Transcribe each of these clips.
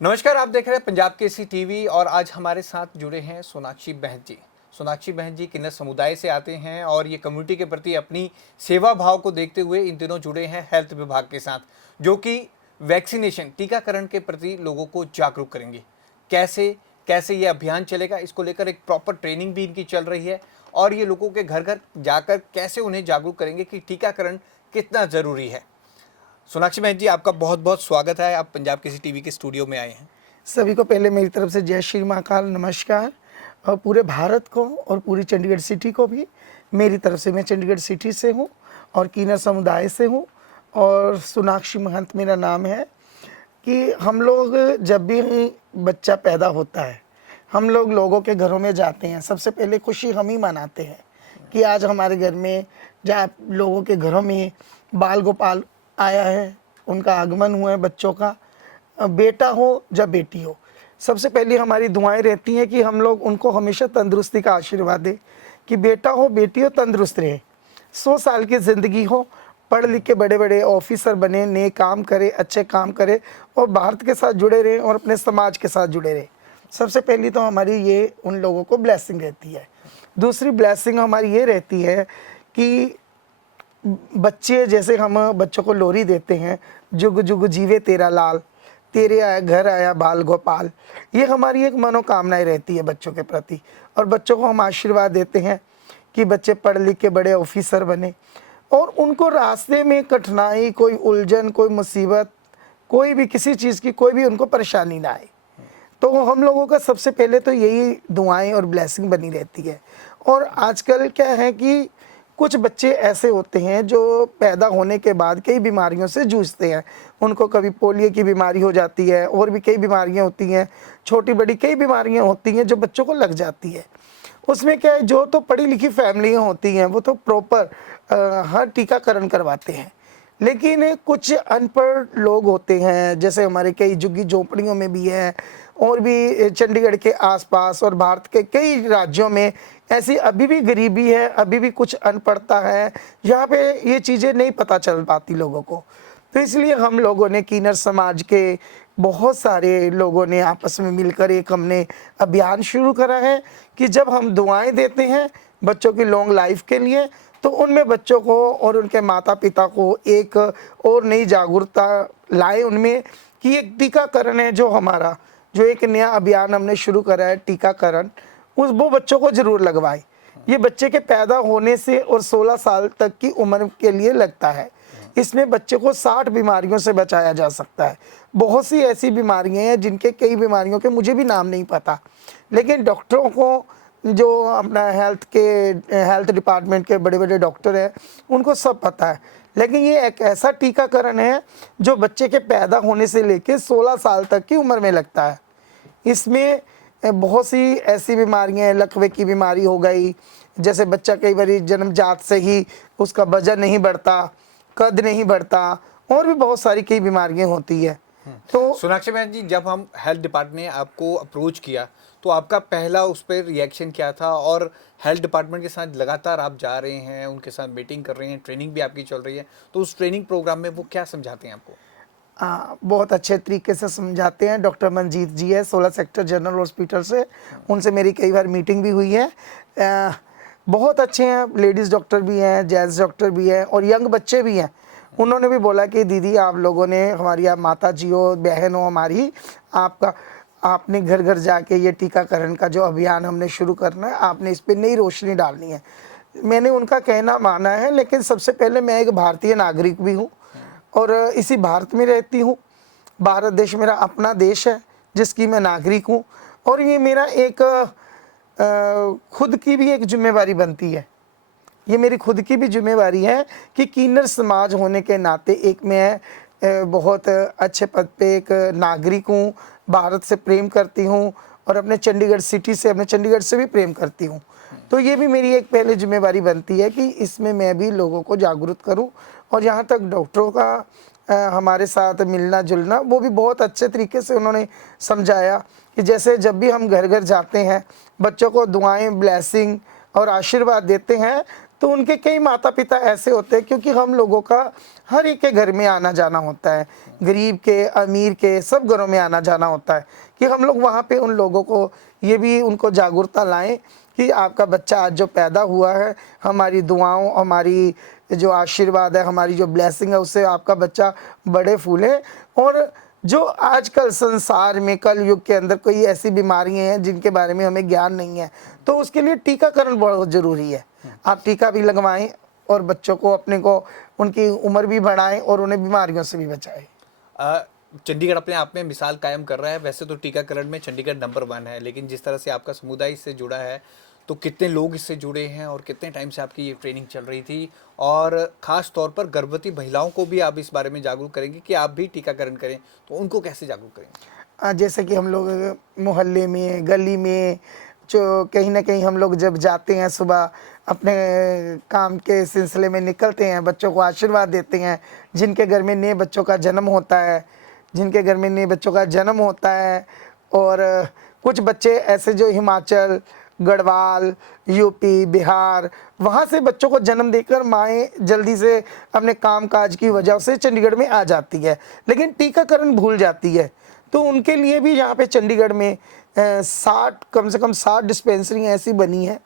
नमस्कार, आप देख रहे हैं पंजाब केसरी टीवी और आज हमारे साथ जुड़े हैं सोनाक्षी बहन जी। सोनाक्षी बहन जी किन्नर समुदाय से आते हैं और ये कम्युनिटी के प्रति अपनी सेवा भाव को देखते हुए इन दिनों जुड़े हैं हेल्थ विभाग के साथ, जो कि वैक्सीनेशन टीकाकरण के प्रति लोगों को जागरूक करेंगे। कैसे कैसे ये अभियान चलेगा, इसको लेकर एक प्रॉपर ट्रेनिंग भी इनकी चल रही है और ये लोगों के घर घर जाकर कैसे उन्हें जागरूक करेंगे कि टीकाकरण कितना ज़रूरी है। सोनाक्षी बहन जी, आपका बहुत बहुत स्वागत है। आप पंजाब केसरी टीवी के स्टूडियो में आए हैं। सभी को पहले मेरी तरफ से जय श्री महाकाल नमस्कार, और पूरे भारत को और पूरी चंडीगढ़ सिटी को भी मेरी तरफ से। मैं चंडीगढ़ सिटी से हूँ और किन्नर समुदाय से हूँ और सोनाक्षी महंत मेरा नाम है। कि हम लोग जब भी बच्चा पैदा होता है, हम लोग लोगों के घरों में जाते हैं, सबसे पहले खुशी हम ही मनाते हैं कि आज हमारे घर में जहाँ लोगों के घरों में बाल गोपाल आया है, उनका आगमन हुआ है, बच्चों का, बेटा हो या बेटी हो। सबसे पहले हमारी दुआएं रहती हैं कि हम लोग उनको हमेशा तंदुरुस्ती का आशीर्वाद दें कि बेटा हो बेटी हो तंदुरुस्त रहे, 100 साल की ज़िंदगी हो, पढ़ लिख के बड़े बड़े ऑफिसर बने, नए काम करे, अच्छे काम करे और भारत के साथ जुड़े रहे और अपने समाज के साथ जुड़े रहे। सबसे पहली तो हमारी ये उन लोगों को ब्लेसिंग रहती है। दूसरी ब्लेसिंग हमारी ये रहती है कि बच्चे, जैसे हम बच्चों को लोरी देते हैं, जुग जुग जीवे तेरा लाल, तेरे आया घर आया बाल गोपाल, ये हमारी एक मनोकामनाएं रहती है बच्चों के प्रति। और बच्चों को हम आशीर्वाद देते हैं कि बच्चे पढ़ लिख के बड़े ऑफिसर बने और उनको रास्ते में कठिनाई, कोई उलझन, कोई मुसीबत, कोई भी किसी चीज़ की कोई भी उनको परेशानी ना आए। तो हम लोगों का सबसे पहले तो यही दुआएं और ब्लेसिंग बनी रहती है। और आजकल क्या है कि कुछ बच्चे ऐसे होते हैं जो पैदा होने के बाद कई बीमारियों से जूझते हैं। उनको कभी पोलियो की बीमारी हो जाती है और भी कई बीमारियां होती हैं, छोटी बड़ी कई बीमारियां होती हैं जो बच्चों को लग जाती है। उसमें क्या है, जो तो पढ़ी लिखी फैमिलियां होती हैं वो तो प्रॉपर हर टीकाकरण करवाते हैं, लेकिन कुछ अनपढ़ लोग होते हैं, जैसे हमारे कई झुग्गी झोंपड़ियों में भी है और भी चंडीगढ़ के आसपास और भारत के कई राज्यों में ऐसी अभी भी गरीबी है, अभी भी कुछ अनपढ़ता है, यहाँ पे ये चीज़ें नहीं पता चल पाती लोगों को। तो इसलिए हम लोगों ने किन्नर समाज के बहुत सारे लोगों ने आपस में मिलकर एक हमने अभियान शुरू करा है कि जब हम दुआएं देते हैं बच्चों की लॉन्ग लाइफ के लिए, तो उनमें बच्चों को और उनके माता पिता को एक और नई जागरूकता लाए उनमें कि एक टीकाकरण है जो हमारा, जो एक नया अभियान हमने शुरू करा है टीकाकरण, वो बच्चों को ज़रूर लगवाए। ये बच्चे के पैदा होने से और 16 साल तक की उम्र के लिए लगता है। इसमें बच्चे को 60 बीमारियों से बचाया जा सकता है। बहुत सी ऐसी बीमारियां हैं जिनके, कई बीमारियों के मुझे भी नाम नहीं पता, लेकिन डॉक्टरों को, जो अपना हेल्थ डिपार्टमेंट के बड़े बड़े डॉक्टर हैं, उनको सब पता है। लेकिन ये एक ऐसा टीकाकरण है जो बच्चे के पैदा होने से लेकर 16 साल तक की उम्र में लगता है। इसमें बहुत सी ऐसी बीमारियां हैं, लकवे की बीमारी हो गई, जैसे बच्चा कई बार जन्मजात से ही उसका वजन नहीं बढ़ता, कद नहीं बढ़ता, और भी बहुत सारी कई बीमारियां होती है। तो सोनाक्षी बहन जी, जब हम हेल्थ डिपार्टमेंट ने आपको अप्रोच किया तो आपका पहला उस पर रिएक्शन क्या था? और हेल्थ डिपार्टमेंट के साथ लगातार आप जा रहे हैं, उनके साथ मीटिंग कर रहे हैं, ट्रेनिंग भी आपकी चल रही है, तो उस ट्रेनिंग प्रोग्राम में वो क्या समझाते हैं आपको? बहुत अच्छे तरीके से समझाते हैं। डॉक्टर मनजीत जी है 16 सेक्टर जनरल हॉस्पिटल से, उनसे मेरी कई बार मीटिंग भी हुई है। बहुत अच्छे हैं, लेडीज़ डॉक्टर भी हैं, जेंट्स डॉक्टर भी हैं और यंग बच्चे भी हैं। उन्होंने भी बोला कि दीदी आप लोगों ने, हमारी आप माता जी हो, बहन हो हमारी, आपने घर घर जाके ये टीकाकरण का जो अभियान हमने शुरू करना है, आपने इस पर नई रोशनी डालनी है। मैंने उनका कहना माना है, लेकिन सबसे पहले मैं एक भारतीय नागरिक भी हूँ और इसी भारत में रहती हूँ। भारत देश मेरा अपना देश है जिसकी मैं नागरिक हूँ और ये मेरा एक खुद की भी एक जिम्मेवारी बनती है। ये मेरी खुद की भी जिम्मेवारी है कि किन्नर समाज होने के नाते एक मैं बहुत अच्छे पद पे एक नागरिक हूँ, भारत से प्रेम करती हूँ और अपने चंडीगढ़ सिटी से, अपने चंडीगढ़ से भी प्रेम करती हूँ। तो ये भी मेरी एक पहले जिम्मेवारी बनती है कि इसमें मैं भी लोगों को जागरूक करूं। और यहाँ तक डॉक्टरों का हमारे साथ मिलना जुलना, वो भी बहुत अच्छे तरीके से उन्होंने समझाया कि जैसे जब भी हम घर घर जाते हैं, बच्चों को दुआएं, ब्लेसिंग और आशीर्वाद देते हैं, तो उनके कई माता पिता ऐसे होते हैं, क्योंकि हम लोगों का हर एक के घर में आना जाना होता है, गरीब के अमीर के सब घरों में आना जाना होता है, कि हम लोग वहाँ पे उन लोगों को ये भी उनको जागरूकता लाएं कि आपका बच्चा आज जो पैदा हुआ है, हमारी दुआओं, हमारी जो आशीर्वाद है, हमारी जो ब्लेसिंग है, उससे आपका बच्चा बड़े फूले। और जो आजकल संसार में कल युग के अंदर कोई ऐसी बीमारियां हैं जिनके बारे में हमें ज्ञान नहीं है, तो उसके लिए टीकाकरण बहुत ज़रूरी है। आप टीका भी लगवाएं और बच्चों को अपने को उनकी उम्र भी बढ़ाएं और उन्हें बीमारियों से भी बचाएं। चंडीगढ़ अपने आप में मिसाल कायम कर रहा है। वैसे तो टीकाकरण में चंडीगढ़ नंबर 1 है, लेकिन जिस तरह से आपका समुदाय इससे जुड़ा है, तो कितने लोग इससे जुड़े हैं और कितने टाइम से आपकी ये ट्रेनिंग चल रही थी, और ख़ास तौर पर गर्भवती महिलाओं को भी आप इस बारे में जागरूक करेंगे कि आप भी टीकाकरण करें, तो उनको कैसे जागरूक करेंगे? जैसे कि हम लोग मोहल्ले में, गली में, जो कहीं ना कहीं हम लोग जब जाते हैं, सुबह अपने काम के सिलसिले में निकलते हैं, बच्चों को आशीर्वाद देते हैं। जिनके घर में नए बच्चों का जन्म होता है, जिनके घर में नए बच्चों का जन्म होता है, और कुछ बच्चे ऐसे जो हिमाचल, गढ़वाल, यूपी, बिहार, वहाँ से बच्चों को जन्म देकर माएँ जल्दी से अपने काम काज की वजह से चंडीगढ़ में आ जाती है, लेकिन टीकाकरण भूल जाती है। तो उनके लिए भी यहाँ पे चंडीगढ़ में 60 कम से कम 60 डिस्पेंसरी ऐसी बनी है,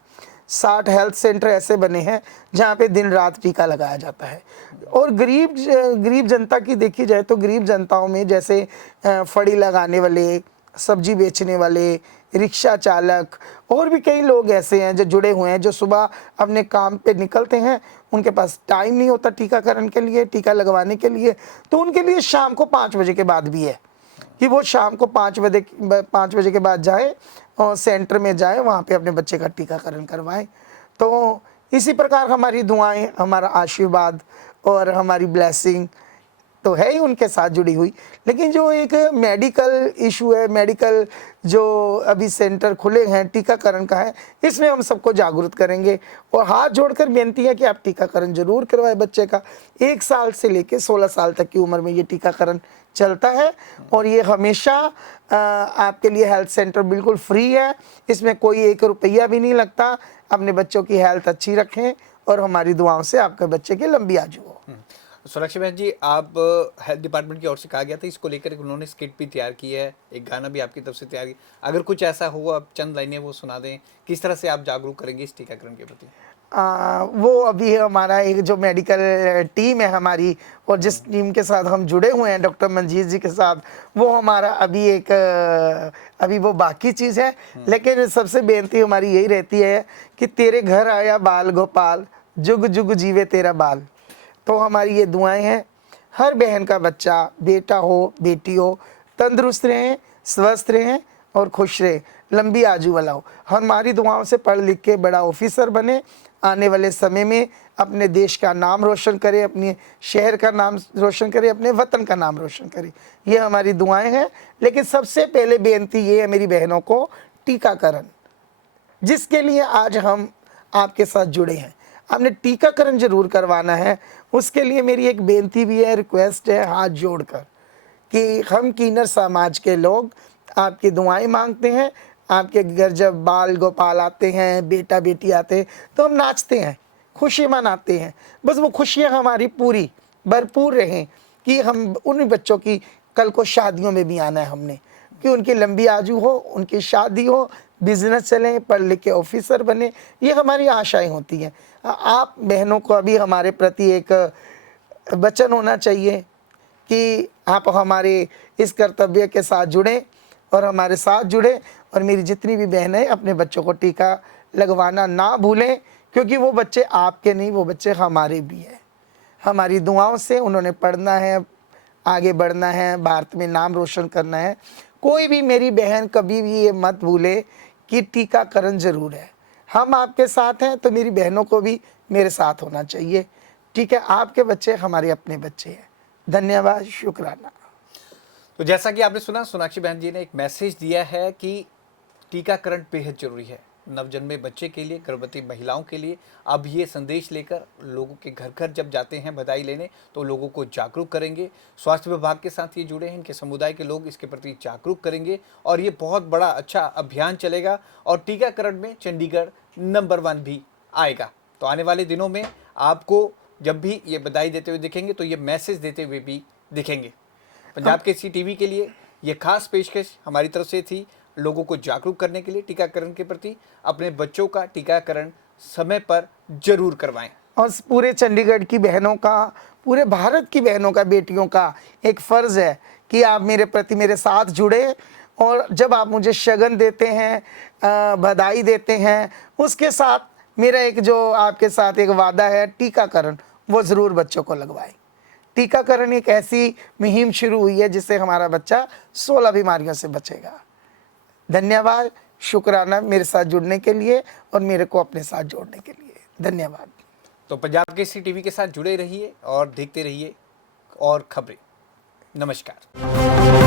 60 हेल्थ सेंटर ऐसे बने हैं जहाँ पे दिन रात टीका लगाया जाता है। और गरीब जनता की देखी जाए तो गरीब जनताओं में जैसे फड़ी लगाने वाले, सब्जी बेचने वाले, रिक्शा चालक, और भी कई लोग ऐसे हैं जो जुड़े हुए हैं, जो सुबह अपने काम पे निकलते हैं, उनके पास टाइम नहीं होता टीकाकरण के लिए, टीका लगवाने के लिए, तो उनके लिए शाम को 5 बजे के बाद भी है कि वो शाम को 5 बजे के बाद जाए और सेंटर में जाए, वहाँ पे अपने बच्चे का टीकाकरण करवाएं। तो इसी प्रकार हमारी दुआएं, हमारा आशीर्वाद और हमारी ब्लेसिंग तो है ही उनके साथ जुड़ी हुई। लेकिन जो एक मेडिकल इशू है, मेडिकल जो अभी सेंटर खुले हैं टीकाकरण का है, इसमें हम सबको जागरूक करेंगे और हाथ जोड़कर बेनती है कि आप टीकाकरण जरूर करवाएं बच्चे का। 1 साल से लेकर 16 साल तक की उम्र में ये टीकाकरण चलता है और ये हमेशा आपके लिए हेल्थ सेंटर बिल्कुल फ्री है, इसमें कोई 1 रुपया भी नहीं लगता। अपने बच्चों की हेल्थ अच्छी रखें और हमारी दुआओं से आपके बच्चे की लंबी आयु हो। सोनाक्षी बहन जी, आप हेल्थ डिपार्टमेंट की ओर से कहा गया था, इसको लेकर उन्होंने स्किट भी तैयार की है, एक गाना भी आपकी तरफ से तैयार किया। अगर कुछ ऐसा हो, आप चंद लाइनें वो सुना दें, किस तरह से आप जागरूक करेंगे इस टीकाकरण के प्रति? वो अभी हमारा एक जो मेडिकल टीम है हमारी, और जिस टीम के साथ हम जुड़े हुए हैं डॉक्टर मंजीत जी के साथ, वो हमारा अभी वो बाकी चीज़ है। लेकिन सबसे बेनती हमारी यही रहती है कि तेरे घर आया बाल गोपाल, जुग जुग जीवे तेरा बाल। तो हमारी ये दुआएं हैं, हर बहन का बच्चा, बेटा हो बेटी हो, तंदुरुस्त रहें, स्वस्थ रहें और खुश रहें, लंबी आयु वाला हो। हमारी दुआओं से पढ़ लिख के बड़ा ऑफिसर बने, आने वाले समय में अपने देश का नाम रोशन करे, अपने शहर का नाम रोशन करे, अपने वतन का नाम रोशन करे। ये हमारी दुआएं हैं। लेकिन सबसे पहले बेनती ये है मेरी बहनों को, टीकाकरण जिसके लिए आज हम आपके साथ जुड़े हैं, आपने टीकाकरण जरूर करवाना है। उसके लिए मेरी एक बेनती भी है, रिक्वेस्ट है हाथ जोड़कर, कि हम कीनर समाज के लोग आपकी दुआएं मांगते हैं। आपके घर जब बाल गोपाल आते हैं, बेटा बेटी आते हैं, तो हम नाचते हैं, खुशी मनाते हैं। बस वो खुशियाँ हमारी पूरी भरपूर रहें कि हम उन बच्चों की कल को शादियों में भी आना है हमने, कि उनकी लंबी आयु हो, उनकी शादी हो, बिजनेस चलें, पढ़ लिख के ऑफिसर बने, ये हमारी आशाएं होती हैं। आप बहनों को अभी हमारे प्रति एक वचन होना चाहिए कि आप हमारे इस कर्तव्य के साथ जुड़ें और हमारे साथ जुड़ें, और मेरी जितनी भी बहनें अपने बच्चों को टीका लगवाना ना भूलें, क्योंकि वो बच्चे आपके नहीं, वो बच्चे हमारे भी हैं। हमारी दुआओं से उन्होंने पढ़ना है, आगे बढ़ना है, भारत में नाम रोशन करना है। कोई भी मेरी बहन कभी भी ये मत भूले कि टीकाकरण ज़रूर है। हम आपके साथ हैं तो मेरी बहनों को भी मेरे साथ होना चाहिए। ठीक है, आपके बच्चे हमारे अपने बच्चे हैं। धन्यवाद, शुक्राना। तो जैसा कि आपने सुना, सोनाक्षी बहन जी ने एक मैसेज दिया है कि टीकाकरण बेहद जरूरी है नवजन्मे बच्चे के लिए, गर्भवती महिलाओं के लिए। अब ये संदेश लेकर लोगों के घर घर जब जाते हैं बधाई लेने, तो लोगों को जागरूक करेंगे। स्वास्थ्य विभाग के साथ ये जुड़े हैं, इनके समुदाय के लोग इसके प्रति जागरूक करेंगे और ये बहुत बड़ा अच्छा अभियान चलेगा और टीकाकरण में चंडीगढ़ नंबर 1 भी आएगा। तो तो आने वाले दिनों में आपको जब भी ये बधाई देते हुए दिखेंगे तो ये मैसेज देते हुए भी दिखेंगे। पंजाब केसरी टीवी के लिए ये खास पेशकश हमारी तरफ से थी, लोगों को जागरूक करने के लिए टीकाकरण के प्रति। अपने बच्चों का टीकाकरण समय पर जरूर करवाएं। और पूरे चंडीगढ़ की बहनों का, पूरे भारत की बहनों का, बेटियों का एक फ़र्ज़ है कि आप मेरे प्रति मेरे साथ जुड़े, और जब आप मुझे शगन देते हैं, बधाई देते हैं, उसके साथ मेरा एक जो आपके साथ एक वादा है, टीकाकरण वो ज़रूर बच्चों को लगवाएं। टीकाकरण एक ऐसी मुहिम शुरू हुई है जिससे हमारा बच्चा 16 बीमारियों से बचेगा। धन्यवाद, शुक्राना मेरे साथ जुड़ने के लिए और मेरे को अपने साथ जोड़ने के लिए। धन्यवाद। तो पंजाब केसरी टीवी के साथ जुड़े रहिए और देखते रहिए और खबरें। नमस्कार।